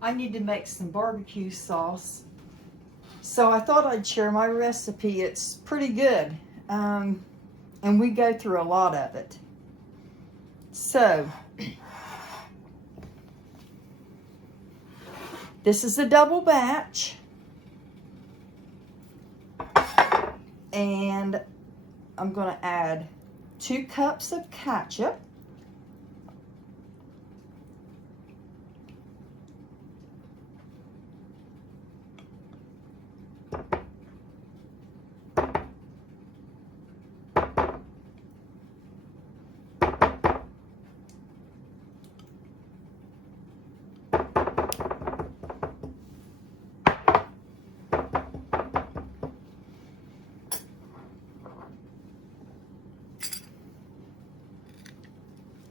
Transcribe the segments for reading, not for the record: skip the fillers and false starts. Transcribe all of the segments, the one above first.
I need to make some barbecue sauce. So I thought I'd share my recipe. It's pretty good. And we go through a lot of it. So, this is a double batch. And I'm going to add 2 cups of ketchup.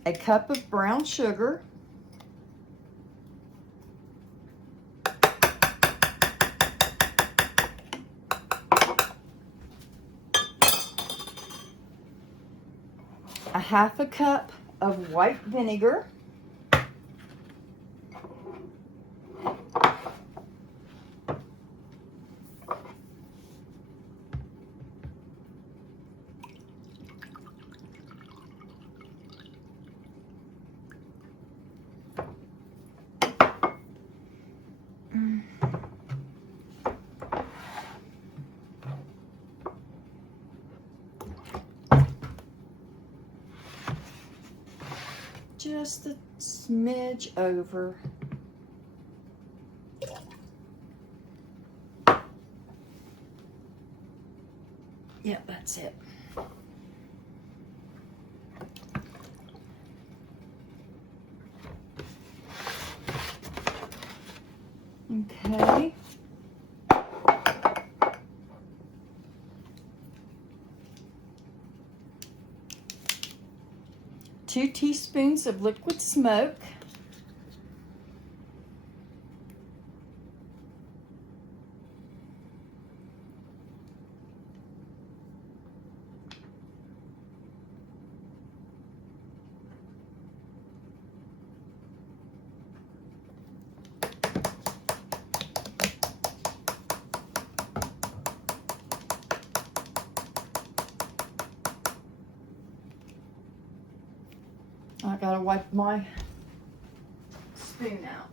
A cup of brown sugar. A half a cup of white vinegar. Just a smidge over. Yep, that's it. Okay. 2 teaspoons of liquid smoke. I gotta wipe my spoon out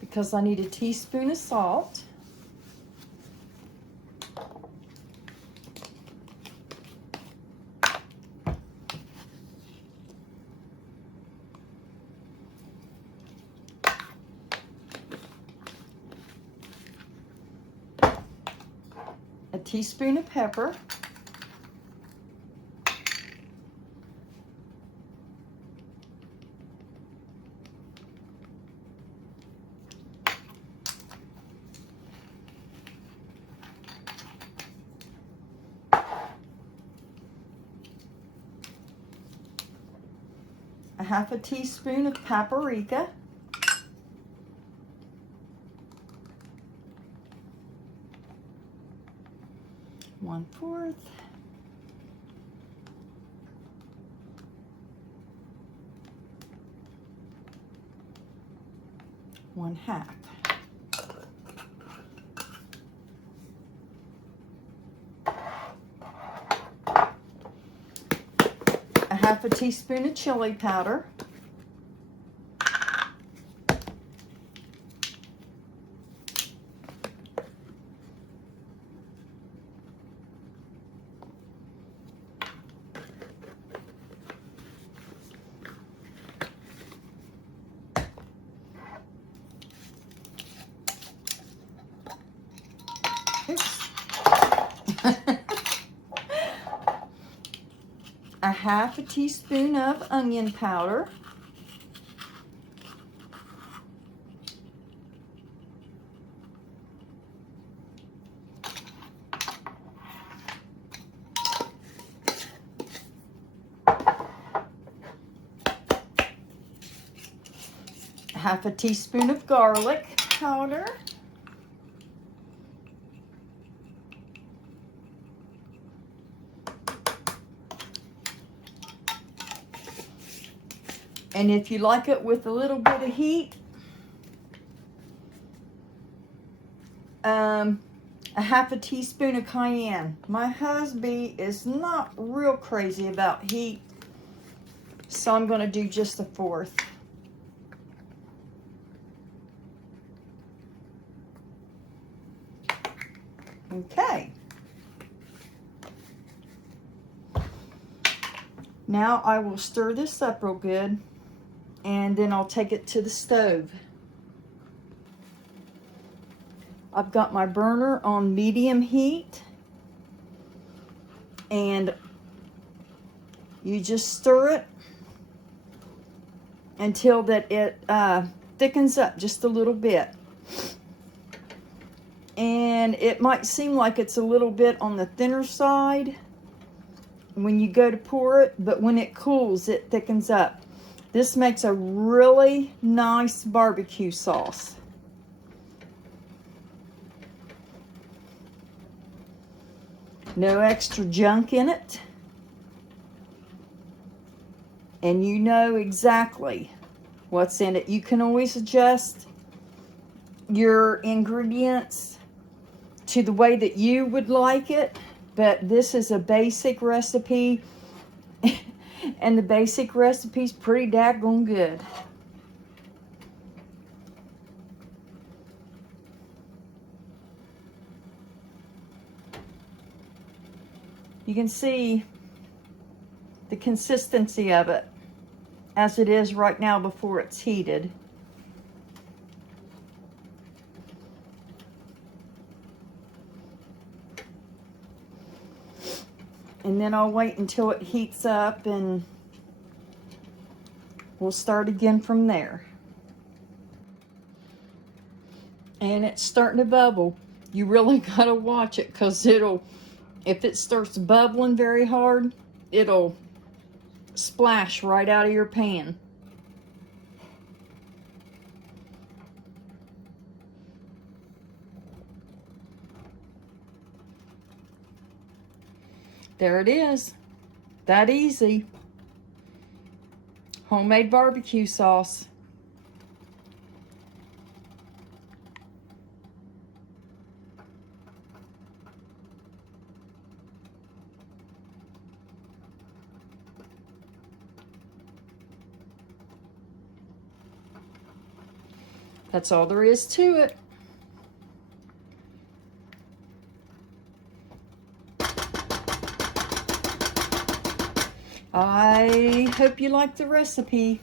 because I need a teaspoon of salt. A teaspoon of pepper. A half a teaspoon of paprika. One-fourth. One-half. A half a teaspoon of chili powder. A half a teaspoon of onion powder. A half a teaspoon of garlic powder. And if you like it with a little bit of heat, a half a teaspoon of cayenne. My husband is not real crazy about heat, so I'm going to do just a fourth. Okay. Now I will stir this up real good, and then I'll take it to the stove. I've got my burner on medium heat, and you just stir it until that it thickens up just a little bit. And it might seem like it's a little bit on the thinner side when you go to pour it, but when it cools, it thickens up. This makes a really nice barbecue sauce. No extra junk in it. And you know exactly what's in it. You can always adjust your ingredients to the way that you would like it, but this is a basic recipe, and the basic recipe's pretty daggone good. You can see the consistency of it as it is right now before it's heated. And then I'll wait until it heats up, and we'll start again from there. And it's starting to bubble. You really gotta watch it, because if it starts bubbling very hard, it'll splash right out of your pan. There it is. That easy. Homemade barbecue sauce. That's all there is to it. I hope you like the recipe.